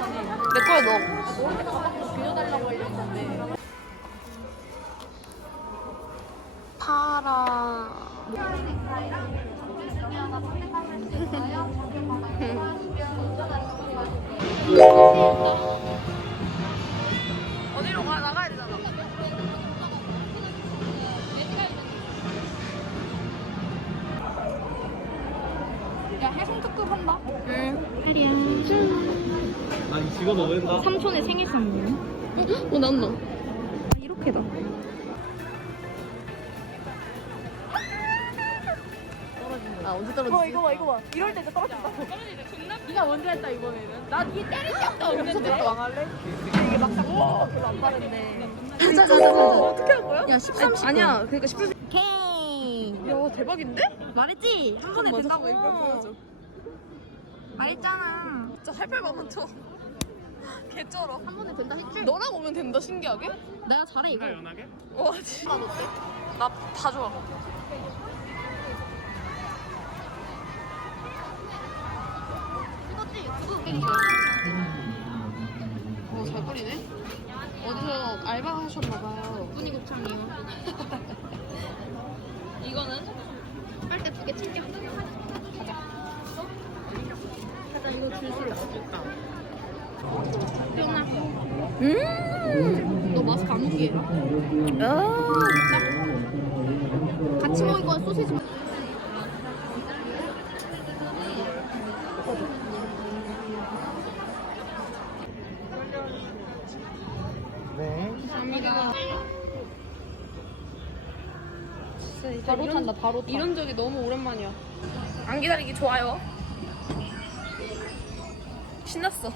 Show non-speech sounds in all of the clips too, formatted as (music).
내 거에 넣어. 파라. 야 해성 특급 한다. 응. 난 지금 먹는다. 삼촌의 생일 선물. 어 나온다. 이렇게다. 아 언제 떨어지지? 어 이거 봐 이거 봐. 이럴 때 이제 떨어진다. 떨어지네 존나. 네가 먼저 했다 이번에는. 나네 때릴 적도 없는데. 왕할래? 이게 막상 어 별로 안 빠른데. 가자 가자 가자. 어떻게 할 거야? 야 13, 19. 아니야. 그러니까 10분. 대박인데? 말했지? 한 번에 먼저 된다고. 한번 이거 보여줘. 말했잖아. 진짜 할팔만 멈춰. 개쩔어. 한 번에 된다 했지? 너랑 오면 된다 신기하게. 내가 잘해 이거. 연하게? 와 진짜. 나 다 좋아. 찍었지 유튜브. 어잘 뿌리네. 어디서 알바 하셨나봐요. 분이 곱창이요. (laughs) 이거는 두개 챙겨. 가자. 가자 이거 줄줄 없을까? 태연아. 음. 너 마스크 안 먹게 해라. 아. 같이 먹을 거야 소시지. 네. 감사합니다. 진짜 바로 탄다 바로 타. 이런 적이 너무 오랜만이야. 안 기다리기 좋아요. 신났어.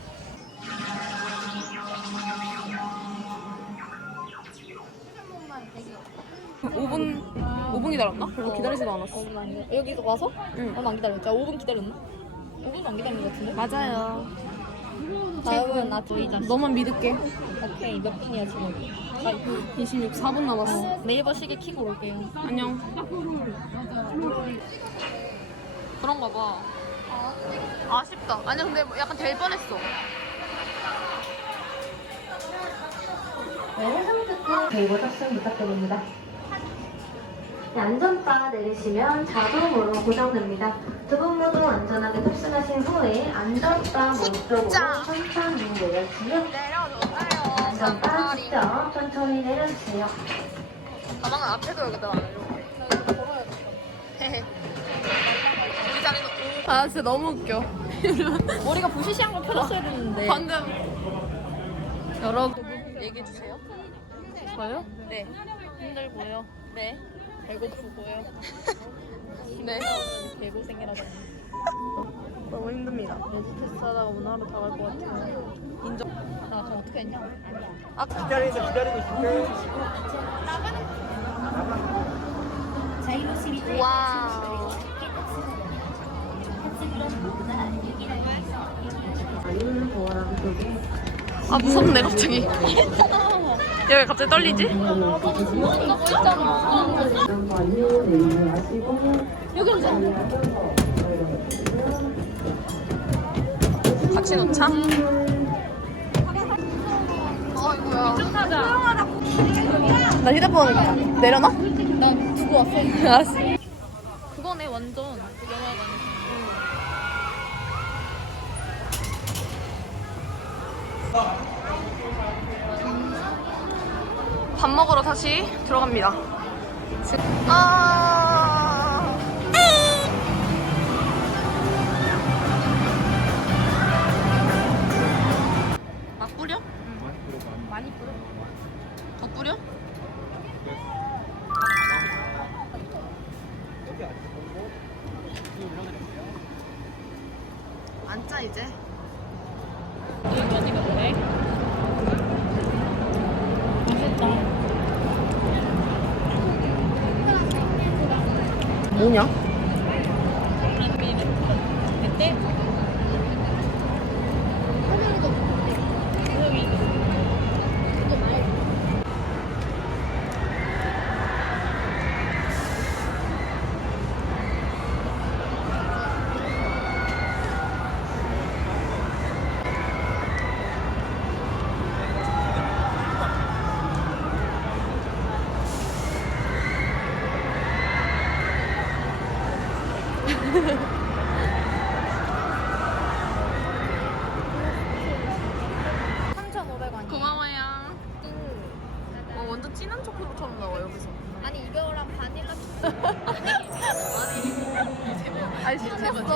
오 5분 5분 기다렸나? 별로 기다리지도 않았어. 5분 안 기다려. 여기 와서? 응. 얼마 안 기다렸지? 5분 기다렸나? 5분 안 기다린 것 같은데? 맞아요. 다음은 나 조이자. 너만 믿을게. 오케이 몇 분이야 지금? 26 4분 남았어. 네이버 시계 키고 올게요. 안녕. 그런가 봐. 아쉽다. 아니 근데 뭐 약간 될 뻔했어. 네, 해상 대고 탑승 부탁드립니다. 네, 안전바 내리시면 자동으로 고정됩니다. 두 분 모두 안전하게 탑승하신 후에 안전바 목적으로. 천천히 내려주세요. 안전바 직접 천천히 내려주세요. 가방은 앞에 둬야겠다 나는 이렇게. 우리 자리는 아 진짜 너무 웃겨. (laughs) 머리가 부시시한 걸 펴줬어야 됐는데. 방금 여러분 얘기해 주세요. 저요? 네. 힘들고요. 네. 배고프고요. (laughs) 네. 개고생이라서. 너무 힘듭니다. 테스트 하다가 오늘 하루 다 갈 것 같아요. 인정. 나저 어떻게 했냐? 아 기다리고 기다리고 있을게. 와우. 자율보안 쪽에 아 무섭네 갑자기. (laughs) 여기 갑자기 떨리지? 같이 놓자. 나 휴대폰 내려놔? 나 두고 왔어. 알았어. 그거네 완전 그 영화관. 밥 먹으러 다시 들어갑니다. 아. 뭐냐? 진한 초코처럼 나와 여기서. 아니 이거랑 바닐라 초코. (laughs) 아니. 아니. 아니. 아니.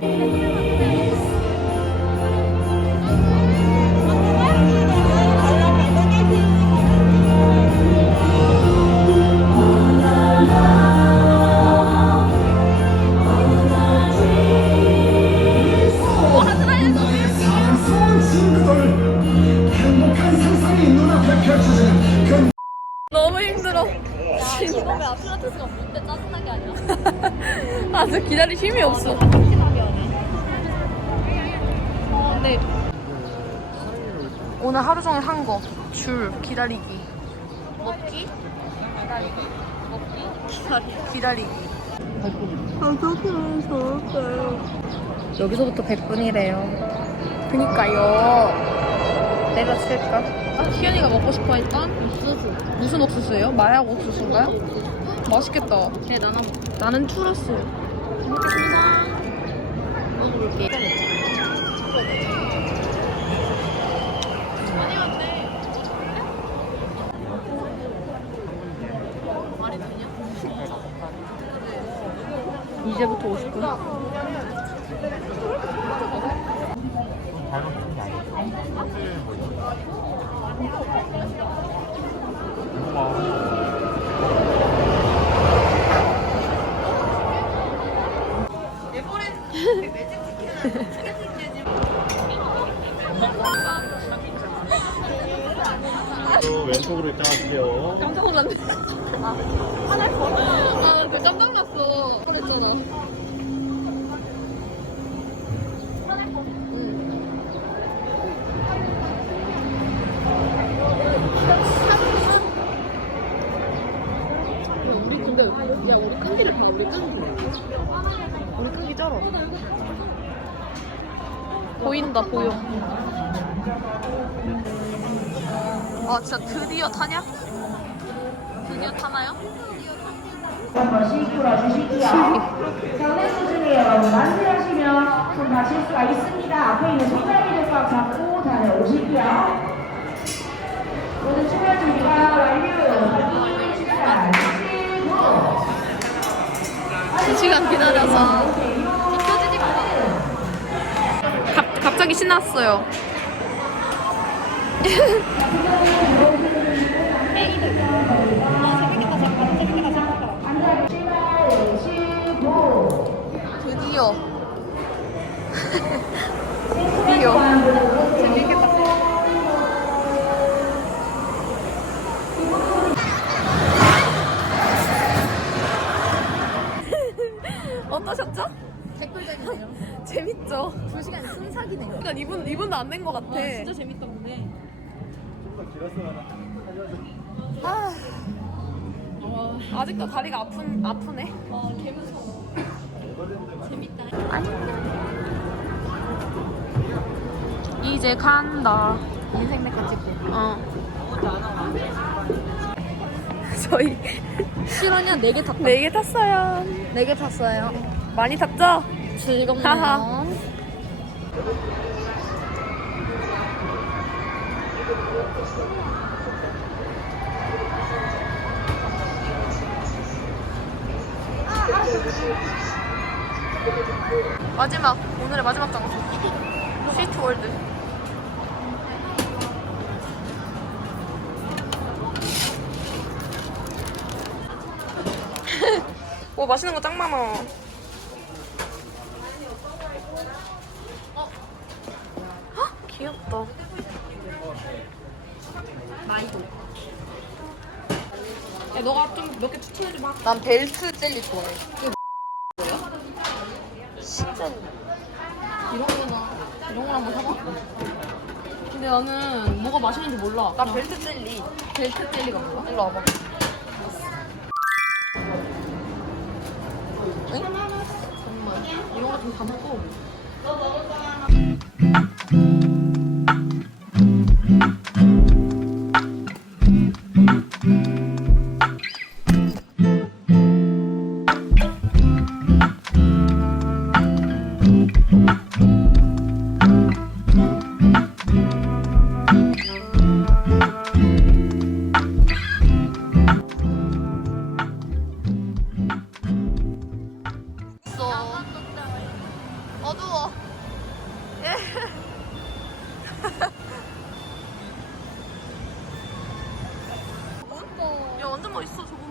아니. 아니. 아니. 힘이 없어. 네. 오늘 하루 종일 한 거. 줄, 기다리기. 먹기? 기다리기? 먹기? 기다리기. 기다리기. 여기서부터 100분이래요. 그니까요. 내가 칠까? 아, 희연이가 먹고 싶어 했던 옥수수. 무슨 옥수수예요? 마약 옥수수인가요? 맛있겠다. 네, 나눠 먹 나는 추러스. 먹어볼게. 이제부터 50분? 또 왼쪽으로 일단 할게요. 깜짝 놀랐네. 아, 하나 걸어. 아, 그 깜짝 놀랐어. 그랬잖아. 우리 근데 끈기를 봐. 우리 끈기. 우리 끄기 쩔어. 보인다, 보여. 아, 진짜 드디어 타냐? 드디어 타나요? 한번씩 풀어 주시고요. 경례수 중에 여러분 만세하시면 손 다칠 수가 있습니다. 앞에 있는 손잡이를 꽉 잡고 다녀오시고요. 모든 출발 준비가 완료. 시간 19. 3시간 기다려서. 갑, 갑자기 신났어요. 출발 19. 드디어. 드디어. 어떠셨죠? 댓글쟁이네요. 재밌죠? 2시간 순삭이네요. 그러니까 이분 이분도 안낸것 같아. 와 진짜 재밌다 보네. 아, 아직도 다리가 아픈 아프네. 와 개무서워. 재밌다. 이제 간다. 인생 내거 찍고. 어. (laughs) 저희 실화냐 4개 탔다. 네개 탔어요. 4개 탔어요. 많이 탔죠? 즐겁네요. 마지막 오늘의 마지막 장소. 스위트 월드 (laughs) 오 맛있는 거 짱 많아. 헉, 귀엽다. 야 너가 좀 몇 개 추천해 줘 봐 난 벨트 젤리 좋아해 이런 거나 이런 걸 한번 사봐. 근데 나는 뭐가 맛있는지 몰라. 나 벨트 젤리. 벨트 젤리가 뭐야? 일로 와봐. 응? 잠깐만. 이런 거좀 담고. 있어. 멋있어 저거.